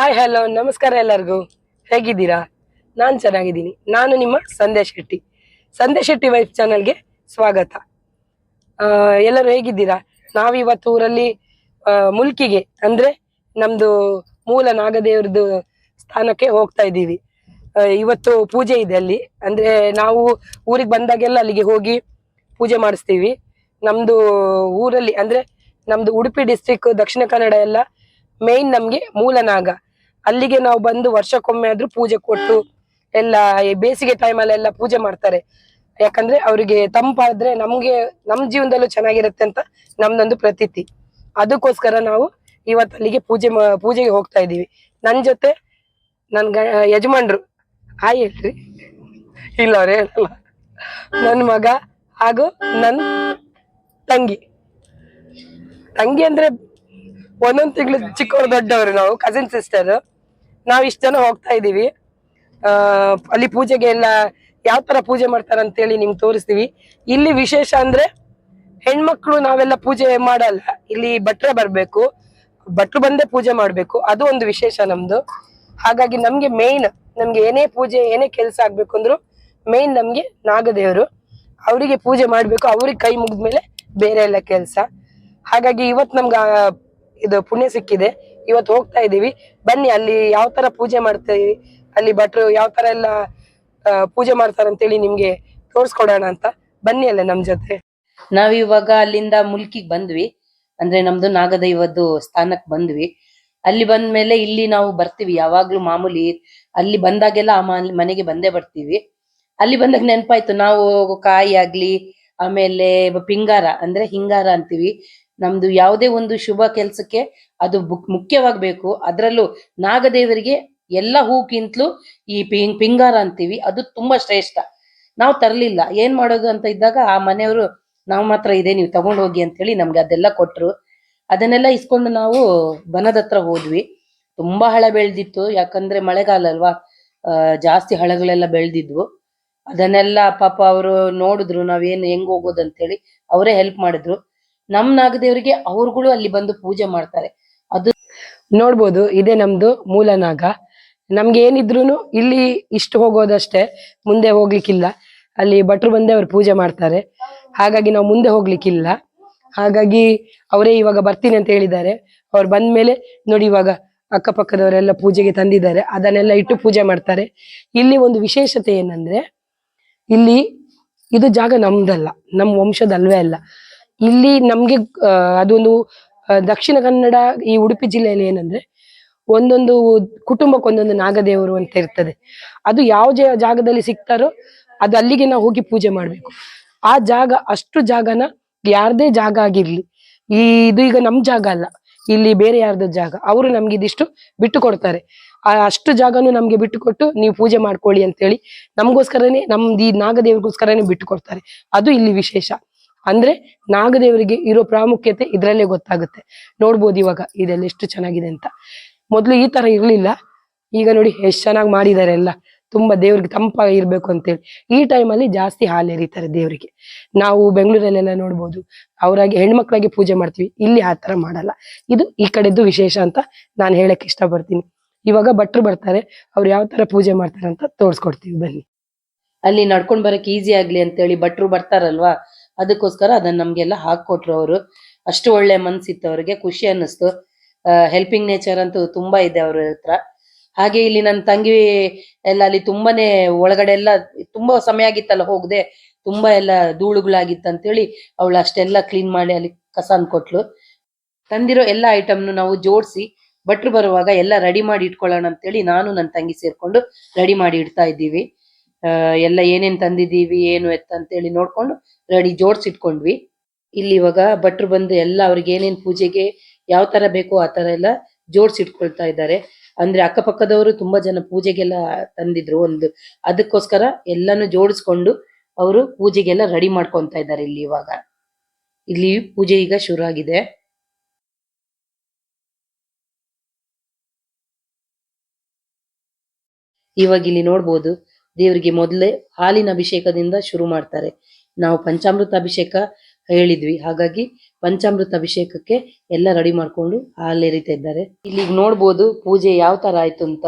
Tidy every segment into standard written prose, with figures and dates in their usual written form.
Hi hello ನಮಸ್ಕಾರ ಎಲ್ಲರಿಗೂ. ಹೇಗಿದ್ದೀರಾ? ನಾನು ಚೆನ್ನಾಗಿದ್ದೀನಿ. ನಾನು ನಿಮ್ಮ ಸಂದೇಶ್ ಶೆಟ್ಟಿ. ಸಂದೇಶ್ ಶೆಟ್ಟಿ ವೈಫ್ ಚಾನಲ್ಗೆ ಸ್ವಾಗತ. ಎಲ್ಲರೂ ಹೇಗಿದ್ದೀರಾ? ನಾವಿವತ್ತು ಊರಲ್ಲಿ ಮುಲ್ಕಿಗೆ ಅಂದ್ರೆ ನಮ್ದು ಮೂಲ ನಾಗದೇವ್ರದ್ದು ಸ್ಥಾನಕ್ಕೆ ಹೋಗ್ತಾ ಇದ್ದೀವಿ. ಇವತ್ತು ಪೂಜೆ ಇದೆ ಅಲ್ಲಿ. ಅಂದ್ರೆ ನಾವು ಊರಿಗೆ ಬಂದಾಗೆಲ್ಲ ಅಲ್ಲಿಗೆ ಹೋಗಿ ಪೂಜೆ ಮಾಡಿಸ್ತೀವಿ. ನಮ್ದು ಊರಲ್ಲಿ ಅಂದ್ರೆ ನಮ್ದು ಉಡುಪಿ ಡಿಸ್ಟ್ರಿಕ್ಟ್ ದಕ್ಷಿಣ ಕನ್ನಡ ಎಲ್ಲ ಮೇನ್ ನಮ್ಗೆ ಮೂಲ ನಾಗ. ಅಲ್ಲಿಗೆ ನಾವು ಬಂದು ವರ್ಷಕ್ಕೊಮ್ಮೆ ಆದ್ರೂ ಪೂಜೆ ಕೊಟ್ಟು ಎಲ್ಲ ಈ ಬೇಸಿಗೆ ಟೈಮಲ್ಲೆಲ್ಲ ಪೂಜೆ ಮಾಡ್ತಾರೆ. ಯಾಕಂದ್ರೆ ಅವರಿಗೆ ತಂಪಾದ್ರೆ ನಮ್ಗೆ ನಮ್ ಜೀವನದಲ್ಲೂ ಚೆನ್ನಾಗಿರುತ್ತೆ ಅಂತ ನಮ್ದೊಂದು ಪ್ರತೀತಿ. ಅದಕ್ಕೋಸ್ಕರ ನಾವು ಇವತ್ತು ಅಲ್ಲಿಗೆ ಪೂಜೆಗೆ ಹೋಗ್ತಾ ಇದೀವಿ. ನನ್ ಜೊತೆ ನನ್ ಯಜಮಾನ್ರು ಹಾಯ್ ಹೇಳ್ರಿ. ಇಲ್ಲ ಅವ್ರು ಹೇಳಲ್ಲ. ನನ್ ಮಗ ಹಾಗೂ ನನ್ ತಂಗಿ. ತಂಗಿ ಅಂದ್ರೆ ಒಂದೊಂದ್ ತಿಂಗಳು ಚಿಕ್ಕವರು ದೊಡ್ಡವರು, ನಾವು ಕಸಿನ್ ಸಿಸ್ಟರ್. ನಾವ್ ಇಷ್ಟ ಜನ ಹೋಗ್ತಾ ಇದೀವಿ. ಅಲ್ಲಿ ಪೂಜೆಗೆ ಎಲ್ಲ ಯಾವ ತರ ಪೂಜೆ ಮಾಡ್ತಾರ ಅಂತೇಳಿ ನಿಮ್ಗೆ ತೋರಿಸ್ತೀವಿ. ಇಲ್ಲಿ ವಿಶೇಷ ಅಂದ್ರೆ ಹೆಣ್ಮಕ್ಳು ನಾವೆಲ್ಲ ಪೂಜೆ ಮಾಡಲ್ಲ, ಇಲ್ಲಿ ಭಟ್ರೆ ಬರ್ಬೇಕು, ಭಟ್ರು ಬಂದೇ ಪೂಜೆ ಮಾಡ್ಬೇಕು. ಅದು ಒಂದು ವಿಶೇಷ ನಮ್ದು. ಹಾಗಾಗಿ ನಮ್ಗೆ ಮೇನ್, ನಮ್ಗೆ ಏನೇ ಪೂಜೆ ಏನೇ ಕೆಲಸ ಆಗ್ಬೇಕು ಅಂದ್ರು ಮೇನ್ ನಮ್ಗೆ ನಾಗದೇವರು, ಅವರಿಗೆ ಪೂಜೆ ಮಾಡ್ಬೇಕು. ಅವ್ರಿಗೆ ಕೈ ಮುಗಿದ್ಮೇಲೆ ಬೇರೆ ಎಲ್ಲ ಕೆಲಸ. ಹಾಗಾಗಿ ಇವತ್ ನಮ್ಗ ಇದು ಪುಣ್ಯ ಸಿಕ್ಕಿದೆ, ಇವತ್ತು ಹೋಗ್ತಾ ಇದೀವಿ. ಬನ್ನಿ ಅಲ್ಲಿ ಯಾವ ತರ ಪೂಜೆ ಮಾಡ್ತೀವಿ, ಅಲ್ಲಿ ಭಟ್ರು ಯಾವ ತರ ಎಲ್ಲ ಪೂಜೆ ಮಾಡ್ತಾರ ಅಂತೇಳಿ ನಿಮ್ಗೆ ತೋರ್ಸ್ಕೊಡೋಣ ಅಂತ. ಬನ್ನಿ ಅಲ್ಲ ನಮ್ ಜೊತೆ. ನಾವಿವಾಗ ಅಲ್ಲಿಂದ ಮುಲ್ಕಿಗ್ ಬಂದ್ವಿ, ಅಂದ್ರೆ ನಮ್ದು ನಾಗದೈವದ್ದು ಸ್ಥಾನಕ್ ಬಂದ್ವಿ. ಅಲ್ಲಿ ಬಂದ್ಮೇಲೆ ಇಲ್ಲಿ ನಾವು ಬರ್ತೀವಿ ಯಾವಾಗ್ಲೂ ಮಾಮೂಲಿ. ಅಲ್ಲಿ ಬಂದಾಗೆಲ್ಲ ಆ ಮನೆಗೆ ಬಂದೇ ಬರ್ತೀವಿ. ಅಲ್ಲಿ ಬಂದಾಗ ನೆನಪಾಯ್ತು, ನಾವು ಕಾಯಿ ಆಗ್ಲಿ, ಆಮೇಲೆ ಪಿಂಗಾರ ಅಂದ್ರೆ ಹಿಂಗಾರ ಅಂತೀವಿ. ನಮ್ದು ಯಾವುದೇ ಒಂದು ಶುಭ ಕೆಲ್ಸಕ್ಕೆ ಅದು ಮುಖ್ಯವಾಗ್ಬೇಕು. ಅದ್ರಲ್ಲೂ ನಾಗದೇವರಿಗೆ ಎಲ್ಲ ಹೂಕ್ಕಿಂತಲೂ ಈ ಪಿಂಗಾರ ಅಂತೀವಿ, ಅದು ತುಂಬಾ ಶ್ರೇಷ್ಠ. ನಾವು ತರ್ಲಿಲ್ಲ, ಏನ್ ಮಾಡೋದು ಅಂತ ಇದ್ದಾಗ ಆ ಮನೆಯವರು ನಾವ್ ಮಾತ್ರ ಇದೆ, ನೀವು ತಗೊಂಡ್ ಹೋಗಿ ಅಂತ ಹೇಳಿ ನಮ್ಗೆ ಅದೆಲ್ಲ ಕೊಟ್ರು. ಅದನ್ನೆಲ್ಲ ಇಸ್ಕೊಂಡು ನಾವು ಬನದ ಹತ್ರ ಹೋದ್ವಿ. ತುಂಬಾ ಹಳ ಬೆಳ್ದಿತ್ತು, ಯಾಕಂದ್ರೆ ಮಳೆಗಾಲ ಅಲ್ವಾ. ಜಾಸ್ತಿ ಹಳಗಳೆಲ್ಲ ಬೆಳ್ದಿದ್ವು. ಅದನ್ನೆಲ್ಲ ಪಾಪ ಅವರು ನೋಡಿದ್ರು ನಾವೇನು ಹೆಂಗ್ ಹೋಗೋದು ಅಂತ ಹೇಳಿ, ಅವರೇ ಹೆಲ್ಪ್ ಮಾಡಿದ್ರು. ನಮ್ ನಾಗದೇವರಿಗೆ ಅವ್ರುಗಳು ಅಲ್ಲಿ ಬಂದು ಪೂಜೆ ಮಾಡ್ತಾರೆ. ಅದು ನೋಡ್ಬೋದು, ಇದೇ ನಮ್ದು ಮೂಲ ನಾಗ. ನಮ್ಗೆ ಏನಿದ್ರು ಇಲ್ಲಿ ಇಷ್ಟು ಹೋಗೋದಷ್ಟೇ, ಮುಂದೆ ಹೋಗ್ಲಿಕ್ಕಿಲ್ಲ. ಅಲ್ಲಿ ಭಟ್ರು ಬಂದೇ ಅವ್ರು ಪೂಜೆ ಮಾಡ್ತಾರೆ, ಹಾಗಾಗಿ ನಾವು ಮುಂದೆ ಹೋಗ್ಲಿಕ್ಕಿಲ್ಲ. ಹಾಗಾಗಿ ಅವರೇ ಇವಾಗ ಬರ್ತೀನಿ ಅಂತ ಹೇಳಿದ್ದಾರೆ. ಅವ್ರು ಬಂದ್ಮೇಲೆ ನೋಡಿ, ಇವಾಗ ಅಕ್ಕಪಕ್ಕದವರೆಲ್ಲ ಪೂಜೆಗೆ ತಂದಿದ್ದಾರೆ, ಅದನ್ನೆಲ್ಲ ಇಟ್ಟು ಪೂಜೆ ಮಾಡ್ತಾರೆ. ಇಲ್ಲಿ ಒಂದು ವಿಶೇಷತೆ ಏನಂದ್ರೆ, ಇಲ್ಲಿ ಇದು ಜಾಗ ನಮ್ದಲ್ಲ, ನಮ್ ವಂಶದಲ್ವೇ ಅಲ್ಲ. ಇಲ್ಲಿ ನಮ್ಗೆ ಅದೊಂದು ದಕ್ಷಿಣ ಕನ್ನಡ ಈ ಉಡುಪಿ ಜಿಲ್ಲೆಯಲ್ಲಿ ಏನಂದ್ರೆ, ಒಂದೊಂದು ಕುಟುಂಬಕ್ಕೊಂದೊಂದು ನಾಗದೇವರು ಅಂತ ಇರ್ತದೆ. ಅದು ಯಾವ ಜಾಗದಲ್ಲಿ ಸಿಗ್ತಾರೋ ಅದು ಅಲ್ಲಿಗೆ ನಾವು ಹೋಗಿ ಪೂಜೆ ಮಾಡ್ಬೇಕು. ಆ ಜಾಗ, ಅಷ್ಟು ಜಾಗನ ಯಾರ್ದೇ ಜಾಗ ಆಗಿರ್ಲಿ, ಇದು ಈಗ ನಮ್ ಜಾಗ ಅಲ್ಲ, ಇಲ್ಲಿ ಬೇರೆ ಯಾರ್ದ ಜಾಗ, ಅವರು ನಮ್ಗೆ ಇದಿಷ್ಟು ಬಿಟ್ಟು ಕೊಡ್ತಾರೆ. ಅಷ್ಟು ಜಾಗನು ನಮ್ಗೆ ಬಿಟ್ಟು ಕೊಟ್ಟು ನೀವು ಪೂಜೆ ಮಾಡ್ಕೊಳ್ಳಿ ಅಂತೇಳಿ ನಮ್ಗೋಸ್ಕರನೇ, ನಮ್ದು ಈ ನಾಗದೇವ್ರಿಗೋಸ್ಕರನೇ ಬಿಟ್ಟು ಕೊಡ್ತಾರೆ. ಅದು ಇಲ್ಲಿ ವಿಶೇಷ. ಅಂದ್ರೆ ನಾಗದೇವರಿಗೆ ಇರೋ ಪ್ರಾಮುಖ್ಯತೆ ಇದ್ರಲ್ಲೇ ಗೊತ್ತಾಗುತ್ತೆ. ನೋಡ್ಬೋದು ಇವಾಗ ಇದೆಲ್ಲ ಎಷ್ಟು ಚೆನ್ನಾಗಿದೆ ಅಂತ. ಮೊದ್ಲು ಈ ತರ ಇರ್ಲಿಲ್ಲ, ಈಗ ನೋಡಿ ಎಷ್ಟ್ ಚೆನ್ನಾಗಿ ಮಾಡಿದ್ದಾರೆ ಎಲ್ಲ. ತುಂಬಾ ದೇವ್ರಿಗೆ ತಂಪಾಗಿ ಇರ್ಬೇಕು ಅಂತೇಳಿ ಈ ಟೈಮಲ್ಲಿ ಜಾಸ್ತಿ ಹಾಲು ಎರಿತಾರೆ ದೇವರಿಗೆ. ನಾವು ಬೆಂಗಳೂರಲ್ಲೆಲ್ಲ ನೋಡ್ಬೋದು, ಅವರಾಗಿ ಹೆಣ್ಮಕ್ಳಾಗಿ ಪೂಜೆ ಮಾಡ್ತೀವಿ, ಇಲ್ಲಿ ಆ ತರ ಮಾಡಲ್ಲ. ಇದು ಈ ಕಡೆದ್ದು ವಿಶೇಷ ಅಂತ ನಾನು ಹೇಳಕ್ ಇಷ್ಟಪಡ್ತೀನಿ. ಇವಾಗ ಭಟ್ರು ಬರ್ತಾರೆ, ಅವ್ರು ಯಾವ ತರ ಪೂಜೆ ಮಾಡ್ತಾರೆ ಅಂತ ತೋರ್ಸ್ಕೊಡ್ತೀವಿ, ಬನ್ನಿ. ಅಲ್ಲಿ ನಡ್ಕೊಂಡ್ ಬರಕ್ ಈಸಿ ಆಗ್ಲಿ ಅಂತೇಳಿ ಭಟ್ರು ಬರ್ತಾರಲ್ವಾ, ಅದಕ್ಕೋಸ್ಕರ ಅದನ್ನ ನಮ್ಗೆಲ್ಲ ಹಾಕೊಟ್ರು ಅವರು. ಅಷ್ಟು ಒಳ್ಳೆ ಮನ್ಸಿತ್ತು ಅವ್ರಿಗೆ, ಖುಷಿ ಅನ್ನಿಸ್ತು. ಹೆಲ್ಪಿಂಗ್ ನೇಚರ್ ಅಂತೂ ತುಂಬಾ ಇದೆ ಅವ್ರ ಹತ್ರ. ಹಾಗೆ ಇಲ್ಲಿ ನನ್ನ ತಂಗಿ ಎಲ್ಲ ಅಲ್ಲಿ ತುಂಬಾನೇ ಒಳಗಡೆ ಎಲ್ಲ ತುಂಬಾ ಸಮಯ ಆಗಿತ್ತಲ್ಲ ಹೋಗದೆ, ತುಂಬಾ ಎಲ್ಲ ಧೂಳುಗಳಾಗಿತ್ತಂತೇಳಿ ಅವಳು ಅಷ್ಟೆಲ್ಲ ಕ್ಲೀನ್ ಮಾಡಿ ಅಲ್ಲಿ ಕಸ ಕೊಟ್ಲು. ತಂದಿರೋ ಎಲ್ಲ ಐಟಮ್ನು ನಾವು ಜೋಡಿಸಿ ಭಟ್ರು ಬರುವಾಗ ಎಲ್ಲ ರೆಡಿ ಮಾಡಿ ಇಟ್ಕೊಳ್ಳೋಣ ಅಂತೇಳಿ ನಾನು ನನ್ನ ತಂಗಿ ಸೇರ್ಕೊಂಡು ರೆಡಿ ಮಾಡಿ ಇಡ್ತಾ ಇದ್ದೀವಿ. ಎಲ್ಲ ಏನೇನ್ ತಂದಿದ್ದೀವಿ ಏನು ಎತ್ತ ಅಂತೇಳಿ ನೋಡ್ಕೊಂಡು ರೆಡಿ ಜೋಡ್ಸಿಟ್ಕೊಂಡ್ವಿ. ಇಲ್ಲಿ ಇವಾಗ ಭಟ್ರು ಬಂದು ಎಲ್ಲ ಅವ್ರಿಗೆ ಏನೇನ್ ಪೂಜೆಗೆ ಯಾವ ತರ ಬೇಕೋ ಆ ತರ ಎಲ್ಲ ಜೋಡ್ಸಿಟ್ಕೊಳ್ತಾ ಇದ್ದಾರೆ. ಅಂದ್ರೆ ಅಕ್ಕಪಕ್ಕದವರು ತುಂಬಾ ಜನ ಪೂಜೆಗೆಲ್ಲ ತಂದಿದ್ರು ಒಂದು, ಅದಕ್ಕೋಸ್ಕರ ಎಲ್ಲಾನು ಜೋಡಿಸ್ಕೊಂಡು ಅವರು ಪೂಜೆಗೆಲ್ಲ ರೆಡಿ ಮಾಡ್ಕೊಂತ ಇದ್ದಾರೆ. ಇಲ್ಲಿ ಇವಾಗ ಇಲ್ಲಿ ಪೂಜೆ ಈಗ ಶುರು ಆಗಿದೆ. ಇವಾಗ ಇಲ್ಲಿ ನೋಡ್ಬೋದು, ದೇವರಿಗೆ ಮೊದಲೇ ಹಾಲಿನ ಅಭಿಷೇಕದಿಂದ ಶುರು ಮಾಡ್ತಾರೆ. ನಾವು ಪಂಚಾಮೃತ ಅಭಿಷೇಕ ಹೇಳಿದ್ವಿ, ಹಾಗಾಗಿ ಪಂಚಾಮೃತ ಅಭಿಷೇಕಕ್ಕೆ ಎಲ್ಲ ರೆಡಿ ಮಾಡ್ಕೊಂಡು ಹಾಲು ಎರಿತಾ ಇದ್ದಾರೆ. ಇಲ್ಲಿ ನೋಡ್ಬೋದು ಪೂಜೆ ಯಾವ ತರ ಆಯ್ತು ಅಂತ.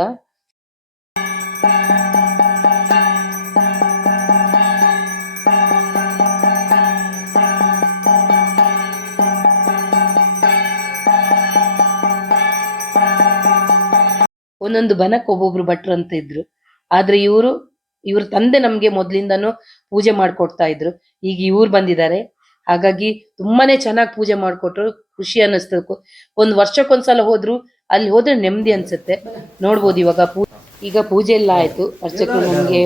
ಒಂದೊಂದು ಬನಕ್ಕೆ ಒಬ್ಬೊಬ್ರು ಭಟ್ರು ಅಂತ ಇದ್ರು. ಆದ್ರೆ ಇವ್ರ ತಂದೆ ನಮ್ಗೆ ಮೊದ್ಲಿಂದಾನು ಪೂಜೆ ಮಾಡ್ಕೊಡ್ತಾ ಇದ್ರು. ಈಗ ಇವ್ರು ಬಂದಿದ್ದಾರೆ, ಹಾಗಾಗಿ ತುಂಬಾನೇ ಚೆನ್ನಾಗಿ ಪೂಜೆ ಮಾಡ್ಕೊಟ್ರು. ಖುಷಿ ಅನ್ನಿಸ್ತು. ಒಂದ್ ವರ್ಷಕ್ಕೊಂದ್ಸಲ ಹೋದ್ರು ಅಲ್ಲಿ ಹೋದ್ರೆ ನೆಮ್ಮದಿ ಅನ್ಸುತ್ತೆ. ನೋಡ್ಬೋದು ಈಗ ಪೂಜೆ ಎಲ್ಲ ಆಯ್ತು. ಅರ್ಚಕರು ನಮ್ಗೆ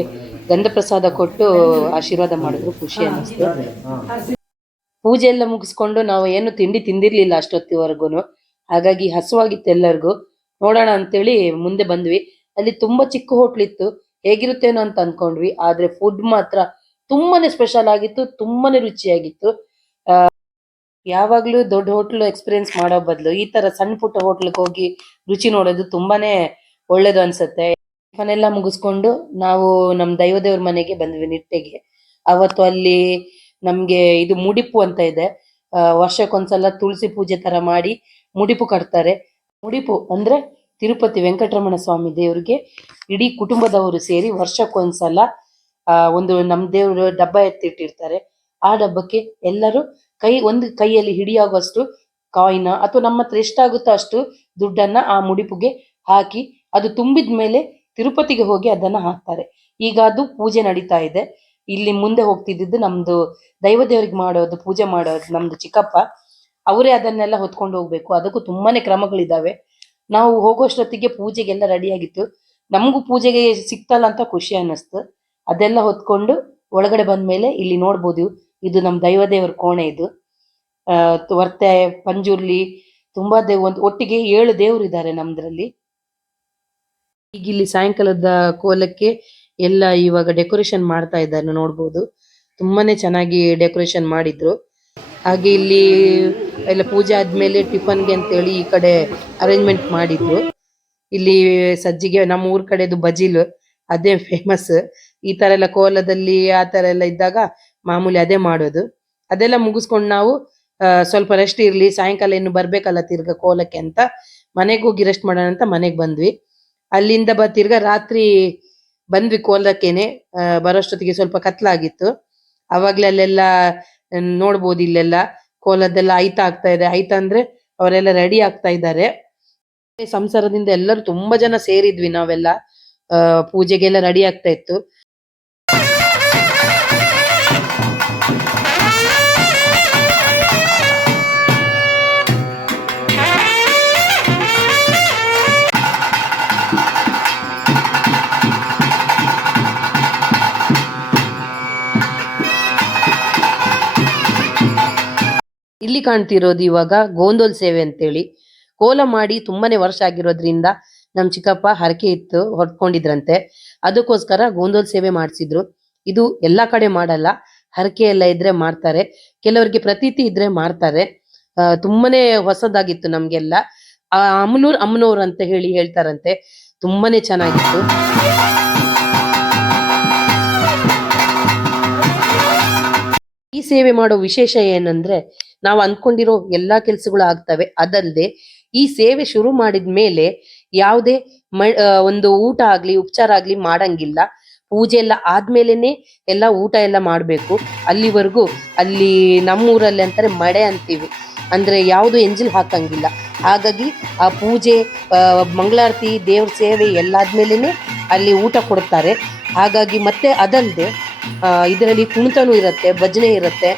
ಗಂಧ ಪ್ರಸಾದ ಕೊಟ್ಟು ಆಶೀರ್ವಾದ ಮಾಡಿದ್ರು. ಖುಷಿ ಅನ್ನಿಸ್ತು. ಪೂಜೆ ಎಲ್ಲ ಮುಗಿಸ್ಕೊಂಡು ನಾವು ಏನು ತಿಂಡಿ ತಿಂದಿರ್ಲಿಲ್ಲ ಅಷ್ಟೊತ್ತಿವರೆಗೂ. ಹಾಗಾಗಿ ಹಸುವಾಗಿತ್ತು ಎಲ್ಲರಿಗೂ. ನೋಡೋಣ ಅಂತೇಳಿ ಮುಂದೆ ಬಂದ್ವಿ. ಅಲ್ಲಿ ತುಂಬಾ ಚಿಕ್ಕ ಹೋಟ್ಲ್ ಇತ್ತು, ಹೇಗಿರುತ್ತೇನೋ ಅಂತ ಅನ್ಕೊಂಡ್ವಿ. ಆದ್ರೆ ಫುಡ್ ಮಾತ್ರ ತುಂಬಾನೇ ಸ್ಪೆಷಲ್ ಆಗಿತ್ತು, ತುಂಬಾನೇ ರುಚಿಯಾಗಿತ್ತು. ಯಾವಾಗ್ಲೂ ದೊಡ್ಡ ಹೋಟ್ಲ್ ಎಕ್ಸ್ಪೀರಿಯನ್ಸ್ ಮಾಡೋ ಬದಲು ಈ ತರ ಸಣ್ಣ ಪುಟ್ಟ ಹೋಟ್ಲ್ಗೆ ಹೋಗಿ ರುಚಿ ನೋಡೋದು ತುಂಬಾನೇ ಒಳ್ಳೇದು ಅನ್ಸುತ್ತೆ. ಮನೆಲ್ಲ ಮುಗಿಸ್ಕೊಂಡು ನಾವು ನಮ್ ದೈವದೇವ್ರ ಮನೆಗೆ ಬಂದ್ವಿ, ನಿಟ್ಟೆಗೆ. ಅವತ್ತು ಅಲ್ಲಿ ನಮ್ಗೆ ಇದು ಮುಡಿಪು ಅಂತ ಇದೆ. ವರ್ಷಕ್ಕೊಂದ್ಸಲ ತುಳಸಿ ಪೂಜೆ ತರ ಮಾಡಿ ಮುಡಿಪು ಕಟ್ತಾರೆ. ಮುಡಿಪು ಅಂದ್ರೆ ತಿರುಪತಿ ವೆಂಕಟರಮಣ ಸ್ವಾಮಿ ದೇವ್ರಿಗೆ ಇಡೀ ಕುಟುಂಬದವರು ಸೇರಿ ವರ್ಷಕ್ಕೊಂದ್ಸಲ ಒಂದು ನಮ್ ದೇವ್ರು ಡಬ್ಬ ಎತ್ತಿಟ್ಟಿರ್ತಾರೆ. ಆ ಡಬ್ಬಕ್ಕೆ ಎಲ್ಲರೂ ಒಂದು ಕೈಯಲ್ಲಿ ಹಿಡಿಯಾಗುವಷ್ಟು ಕಾಯಿನ ಅಥವಾ ನಮ್ಮ ಹತ್ರ ಎಷ್ಟಾಗುತ್ತೋ ಅಷ್ಟು ದುಡ್ಡನ್ನ ಆ ಮುಡಿಪುಗೆ ಹಾಕಿ ಅದು ತುಂಬಿದ ಮೇಲೆ ತಿರುಪತಿಗೆ ಹೋಗಿ ಅದನ್ನ ಹಾಕ್ತಾರೆ. ಈಗ ಅದು ಪೂಜೆ ನಡೀತಾ ಇದೆ. ಇಲ್ಲಿ ಮುಂದೆ ಹೋಗ್ತಿದ್ದು ನಮ್ದು ದೈವ ದೇವ್ರಿಗೆ ಮಾಡೋದು, ಪೂಜೆ ಮಾಡೋದು ನಮ್ದು ಚಿಕ್ಕಪ್ಪ. ಅವರೇ ಅದನ್ನೆಲ್ಲ ಹೊತ್ಕೊಂಡು ಹೋಗ್ಬೇಕು. ಅದಕ್ಕೂ ತುಂಬಾನೇ ಕ್ರಮಗಳಿದಾವೆ. ನಾವು ಹೋಗೋಷ್ಟೊತ್ತಿಗೆ ಪೂಜೆಗೆಲ್ಲ ರೆಡಿ ಆಗಿತ್ತು. ನಮಗೂ ಪೂಜೆಗೆ ಸಿಕ್ತಲ್ಲ ಅಂತ ಖುಷಿ ಅನ್ನಿಸ್ತು. ಅದೆಲ್ಲ ಹೊತ್ಕೊಂಡು ಒಳಗಡೆ ಬಂದ್ಮೇಲೆ ಇಲ್ಲಿ ನೋಡ್ಬೋದು, ಇದು ನಮ್ ದೈವ ದೇವರ ಕೋಣೆ. ಇದು ವರ್ತೆ, ಪಂಜುರ್ಲಿ, ತುಂಬಾ ಒಟ್ಟಿಗೆ 7 ದೇವ್ರು ಇದ್ದಾರೆ ನಮ್ದ್ರಲ್ಲಿ. ಈಗ ಇಲ್ಲಿ ಸಾಯಂಕಾಲದ ಕೋಲಕ್ಕೆ ಎಲ್ಲ ಇವಾಗ ಡೆಕೋರೇಷನ್ ಮಾಡ್ತಾ ಇದ್ದಾರೆ. ನೋಡ್ಬೋದು ತುಂಬಾನೇ ಚೆನ್ನಾಗಿ ಡೆಕೋರೇಷನ್ ಮಾಡಿದ್ರು. ಹಾಗೆ ಇಲ್ಲಿ ಎಲ್ಲ ಪೂಜೆ ಆದ್ಮೇಲೆ ಟಿಫನ್ಗೆ ಅಂತೇಳಿ ಈ ಕಡೆ ಅರೇಂಜ್ಮೆಂಟ್ ಮಾಡಿದ್ರು. ಇಲ್ಲಿ ಸಜ್ಜಿಗೆ, ನಮ್ಮ ಊರ್ ಕಡೆದು ಬಜಿಲು ಅದೇ ಫೇಮಸ್. ಈ ತರ ಎಲ್ಲ ಕೋಲದಲ್ಲಿ ಆ ತರ ಎಲ್ಲ ಇದ್ದಾಗ ಮಾಮೂಲಿ ಅದೇ ಮಾಡೋದು. ಅದೆಲ್ಲ ಮುಗಿಸ್ಕೊಂಡು ನಾವು ಸ್ವಲ್ಪ ರೆಸ್ಟ್ ಇರ್ಲಿ, ಸಾಯಂಕಾಲ ಇನ್ನು ಬರ್ಬೇಕಲ್ಲ ತಿರ್ಗಾ ಕೋಲಕ್ಕೆ ಅಂತ ಮನೆಗೆ ಹೋಗಿ ರೆಸ್ಟ್ ಮಾಡೋಣ ಅಂತ ಮನೆಗೆ ಬಂದ್ವಿ. ಅಲ್ಲಿಂದ ತಿರ್ಗಾ ರಾತ್ರಿ ಬಂದ್ವಿ ಕೋಲಕ್ಕೇನೆ. ಬರೋಷ್ಟೊತ್ತಿಗೆ ಸ್ವಲ್ಪ ಕತ್ಲಾಗಿತ್ತು. ಅವಾಗ್ಲೇ ಅಲ್ಲೆಲ್ಲ ನೋಡ್ಬೋದು, ಇಲ್ಲೆಲ್ಲ ಕೋಲದ್ದೆಲ್ಲ ಐತ ಆಗ್ತಾ ಇದೆ. ಐತ ಅಂದ್ರೆ ಅವರೆಲ್ಲ ರೆಡಿ ಆಗ್ತಾ ಇದ್ದಾರೆ. ಸಂಸಾರದಿಂದ ಎಲ್ಲರೂ ತುಂಬಾ ಜನ ಸೇರಿದ್ವಿ ನಾವೆಲ್ಲ. ಪೂಜೆಗೆಲ್ಲ ರೆಡಿ ಆಗ್ತಾ ಇತ್ತು. ಇಲ್ಲಿ ಕಾಣ್ತಿರೋದು ಇವಾಗ ಗೋಂದೋಲ್ ಸೇವೆ ಅಂತೇಳಿ. ಕೋಲ ಮಾಡಿ ತುಂಬಾನೇ ವರ್ಷ ಆಗಿರೋದ್ರಿಂದ ನಮ್ ಚಿಕ್ಕಪ್ಪ ಹರಕೆ ಇತ್ತು, ಹೊಡ್ಕೊಂಡಿದ್ರಂತೆ. ಅದಕ್ಕೋಸ್ಕರ ಗೋಂದೋಲ್ ಸೇವೆ ಮಾಡಿಸಿದ್ರು. ಇದು ಎಲ್ಲಾ ಕಡೆ ಮಾಡಲ್ಲ, ಹರಕೆ ಎಲ್ಲ ಇದ್ರೆ ಮಾಡ್ತಾರೆ, ಕೆಲವರಿಗೆ ಪ್ರತೀತಿ ಇದ್ರೆ ಮಾಡ್ತಾರೆ. ತುಂಬಾನೇ ಹೊಸದಾಗಿತ್ತು ನಮ್ಗೆಲ್ಲ. ಅಮ್ಮನೂರ್ ಅಂತ ಹೇಳ್ತಾರಂತೆ. ತುಂಬಾನೇ ಚೆನ್ನಾಗಿತ್ತು. ಈ ಸೇವೆ ಮಾಡೋ ವಿಶೇಷ ಏನಂದ್ರೆ, ನಾವು ಅನ್ಕೊಂಡಿರೋ ಎಲ್ಲಾ ಕೆಲ್ಸಗಳು ಆಗ್ತವೆ. ಅದಲ್ಲದೆ ಈ ಸೇವೆ ಶುರು ಮಾಡಿದ್ಮೇಲೆ ಯಾವುದೇ ಒಂದು ಊಟ ಆಗ್ಲಿ ಉಪಚಾರ ಆಗ್ಲಿ ಮಾಡಂಗಿಲ್ಲ. ಪೂಜೆ ಎಲ್ಲ ಆದ್ಮೇಲೆನೆ ಎಲ್ಲ ಊಟ ಎಲ್ಲ ಮಾಡ್ಬೇಕು. ಅಲ್ಲಿವರೆಗೂ ಅಲ್ಲಿ ನಮ್ಮೂರಲ್ಲಿ ಅಂತಾರೆ ಮಡೆ ಅಂತೀವಿ, ಅಂದ್ರೆ ಯಾವುದು ಎಂಜಿಲ್ ಹಾಕಂಗಿಲ್ಲ. ಹಾಗಾಗಿ ಆ ಪೂಜೆ, ಮಂಗಳಾರತಿ, ದೇವ್ರ ಸೇವೆ ಎಲ್ಲಾದ್ಮೇಲೆನೆ ಅಲ್ಲಿ ಊಟ ಕೊಡ್ತಾರೆ. ಹಾಗಾಗಿ ಮತ್ತೆ ಅದಲ್ಲದೆ ಇದರಲ್ಲಿ ಕುಣಿತನೂ ಇರುತ್ತೆ, ಭಜನೆ ಇರುತ್ತೆ,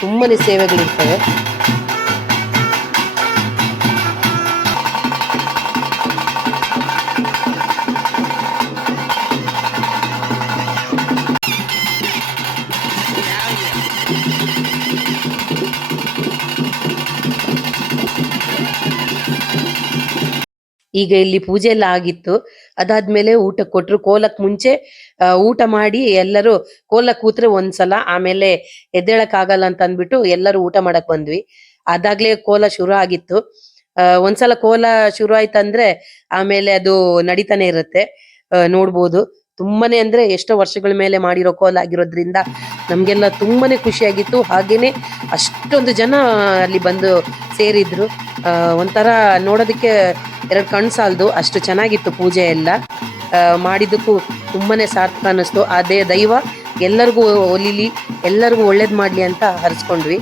ತುಂಬಾನೇ ಸೇವೆಗಳಿರ್ತವೆ. ಈಗ ಇಲ್ಲಿ ಪೂಜೆ ಎಲ್ಲ ಆಗಿತ್ತು. ಅದಾದ್ಮೇಲೆ ಊಟ ಕೊಟ್ರು. ಕೋಲಕ್ ಮುಂಚೆ ಊಟ ಮಾಡಿ ಎಲ್ಲರೂ ಕೋಲಕ್ ಕೂತ್ರೆ ಒಂದ್ಸಲ, ಆಮೇಲೆ ಎದ್ದೇಳಕ್ ಆಗಲ್ಲ ಅಂತ ಅಂದ್ಬಿಟ್ಟು ಎಲ್ಲರೂ ಊಟ ಮಾಡಕ್ ಬಂದ್ವಿ. ಅದಾಗ್ಲೇ ಕೋಲ ಶುರು ಆಗಿತ್ತು. ಒಂದ್ಸಲ ಕೋಲ ಶುರು ಆಯ್ತಂದ್ರೆ ಆಮೇಲೆ ಅದು ನಡೀತಾನೆ ಇರುತ್ತೆ. ನೋಡ್ಬೋದು ತುಂಬಾನೇ ಅಂದ್ರೆ ಎಷ್ಟೋ ವರ್ಷಗಳ ಮೇಲೆ ಮಾಡಿರೋ ಕೋಲ ಆಗಿರೋದ್ರಿಂದ ನಮ್ಗೆಲ್ಲ ತುಂಬಾನೇ ಖುಷಿಯಾಗಿತ್ತು. ಹಾಗೇನೆ ಅಷ್ಟೊಂದು ಜನ ಅಲ್ಲಿ ಬಂದು ಸೇರಿದ್ರು. ಒಂಥರ ನೋಡೋದಕ್ಕೆ ಎರಡು ಕಣ್ಣು ಸಾಲದು, ಅಷ್ಟು ಚೆನ್ನಾಗಿತ್ತು ಪೂಜೆ ಎಲ್ಲ. ಮಾಡಿದ್ದಕ್ಕೂ ತುಂಬಾನೇ ಸಾರ್ಥಕ ಅನ್ನಿಸ್ತು. ಅದೇ ದೈವ ಎಲ್ಲರಿಗೂ ಒಲಿಲಿ, ಎಲ್ಲರಿಗೂ ಒಳ್ಳೇದು ಮಾಡ್ಲಿ ಅಂತ ಹರಿಸ್ಕೊಂಡ್ವಿ.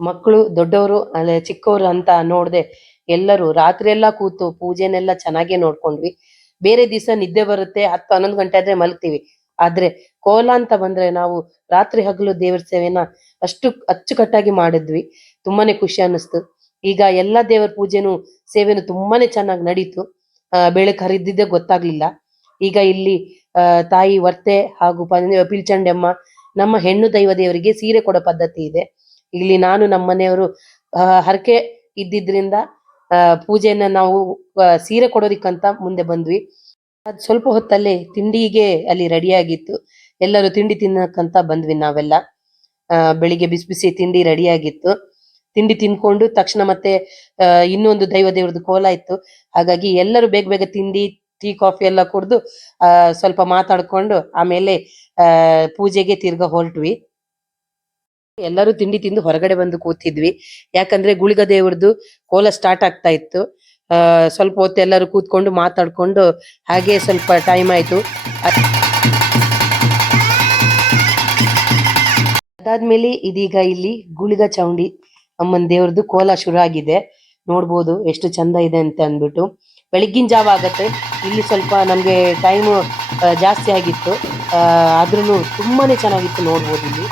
ಮಕ್ಕಳು ದೊಡ್ಡವರು ಅಲ್ಲೇ ಚಿಕ್ಕವರು ಅಂತ ನೋಡ್ದೆ ಎಲ್ಲರೂ ರಾತ್ರಿ ಎಲ್ಲ ಕೂತು ಪೂಜೆನೆಲ್ಲ ಚೆನ್ನಾಗೇ ನೋಡ್ಕೊಂಡ್ವಿ. ಬೇರೆ ದಿವಸ ನಿದ್ದೆ ಬರುತ್ತೆ, 10-11 ಗಂಟೆ ಆದ್ರೆ ಮಲಗ್ತೀವಿ. ಆದ್ರೆ ಕೋಲ ಅಂತ ಬಂದ್ರೆ ನಾವು ರಾತ್ರಿ ಹಗಲು ದೇವ್ರ ಸೇವೆನ ಅಷ್ಟು ಅಚ್ಚುಕಟ್ಟಾಗಿ ಮಾಡಿದ್ವಿ. ತುಂಬಾನೇ ಖುಷಿ ಅನ್ನಿಸ್ತು. ಈಗ ಎಲ್ಲಾ ದೇವರ ಪೂಜೆನು ಸೇವೆನು ತುಂಬಾನೇ ಚೆನ್ನಾಗಿ ನಡೀತು. ಬೆಳಕ್ ಹರಿದಿದ್ದೆ ಗೊತ್ತಾಗ್ಲಿಲ್ಲ. ಈಗ ಇಲ್ಲಿ ತಾಯಿ ವರ್ತೆ ಹಾಗೂ ಪಿಲ್ಚಂಡೆಮ್ಮ ನಮ್ಮ ಹೆಣ್ಣು ದೈವ ದೇವರಿಗೆ ಸೀರೆ ಕೊಡೋ ಪದ್ಧತಿ ಇದೆ. ಇಲ್ಲಿ ನಾನು ನಮ್ಮ ಮನೆಯವರು ಹರಕೆ ಇದ್ದಿದ್ರಿಂದ ಪೂಜೆಯನ್ನ ನಾವು ಸೀರೆ ಕೊಡೋದಿಕ್ಕಂತ ಮುಂದೆ ಬಂದ್ವಿ. ಅದ್ ಸ್ವಲ್ಪ ಹೊತ್ತಲ್ಲೇ ತಿಂಡಿಗೆ ಅಲ್ಲಿ ರೆಡಿ ಆಗಿತ್ತು. ಎಲ್ಲರೂ ತಿಂಡಿ ತಿನ್ನಕ್ಕಂತ ಬಂದ್ವಿ ನಾವೆಲ್ಲ. ಬೆಳಿಗ್ಗೆ ಬಿಸಿ ಬಿಸಿ ತಿಂಡಿ ರೆಡಿ ಆಗಿತ್ತು. ತಿಂಡಿ ತಿನ್ಕೊಂಡು ತಕ್ಷಣ ಮತ್ತೆ ಇನ್ನೊಂದು ದೈವ ದೇವ್ರದ್ದು ಕೋಲ ಇತ್ತು. ಹಾಗಾಗಿ ಎಲ್ಲರೂ ಬೇಗ ಬೇಗ ತಿಂಡಿ ಟೀ ಕಾಫಿ ಎಲ್ಲ ಕುಡ್ದು ಸ್ವಲ್ಪ ಮಾತಾಡ್ಕೊಂಡು ಆಮೇಲೆ ಪೂಜೆಗೆ ತಿರ್ಗಾ ಹೊರಟ್ವಿ. ಎಲ್ಲರೂ ತಿಂಡಿ ತಿಂದು ಹೊರಗಡೆ ಬಂದು ಕೂತಿದ್ವಿ. ಯಾಕಂದ್ರೆ ಗುಳಿಗ ದೇವ್ರದ್ದು ಕೋಲ ಸ್ಟಾರ್ಟ್ ಆಗ್ತಾ ಇತ್ತು. ಸ್ವಲ್ಪ ಹೊತ್ತು ಎಲ್ಲರೂ ಕೂತ್ಕೊಂಡು ಮಾತಾಡ್ಕೊಂಡು ಹಾಗೆ ಸ್ವಲ್ಪ ಟೈಮ್ ಆಯ್ತು. ಅದಾದ್ಮೇಲೆ ಇದೀಗ ಇಲ್ಲಿ ಗುಳಿಗ ಚೌಂಡಿ ಅಮ್ಮನ್ ದೇವ್ರದ್ದು ಕೋಲ ಶುರು ಆಗಿದೆ. ನೋಡ್ಬೋದು ಎಷ್ಟು ಚಂದ ಇದೆ ಅಂತ ಅಂದ್ಬಿಟ್ಟು. ಬೆಳಗ್ಗಿನ ಜಾವ ಆಗತ್ತೆ. ಇಲ್ಲಿ ಸ್ವಲ್ಪ ನಮ್ಗೆ ಟೈಮ್ ಜಾಸ್ತಿ ಆಗಿತ್ತು, ಆದ್ರೂ ತುಂಬಾನೇ ಚೆನ್ನಾಗಿತ್ತು. ನೋಡ್ಬೋದು ಇಲ್ಲಿ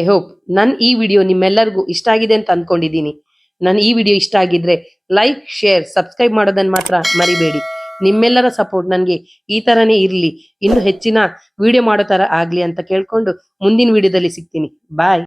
ಐ ಹೋಪ್ ನನ್ನ ಈ ವಿಡಿಯೋ ನಿಮ್ಮೆಲ್ಲರಿಗೂ ಇಷ್ಟ ಆಗಿದೆ ಅಂತ ಅನ್ಕೊಂಡಿದ್ದೀನಿ. ನನ್ನ ಈ ವಿಡಿಯೋ ಇಷ್ಟ ಆಗಿದ್ರೆ ಲೈಕ್, ಶೇರ್, ಸಬ್ಸ್ಕ್ರೈಬ್ ಮಾಡೋದನ್ನ ಮಾತ್ರ ಮರಿಬೇಡಿ. ನಿಮ್ಮೆಲ್ಲರ ಸಪೋರ್ಟ್ ನನಗೆ ಈ ತರನೇ ಇರ್ಲಿ, ಇನ್ನು ಹೆಚ್ಚಿನ ವಿಡಿಯೋ ಮಾಡೋ ತರ ಆಗ್ಲಿ ಅಂತ ಕೇಳ್ಕೊಂಡು ಮುಂದಿನ ವಿಡಿಯೋದಲ್ಲಿ ಸಿಗ್ತೀನಿ. ಬಾಯ್.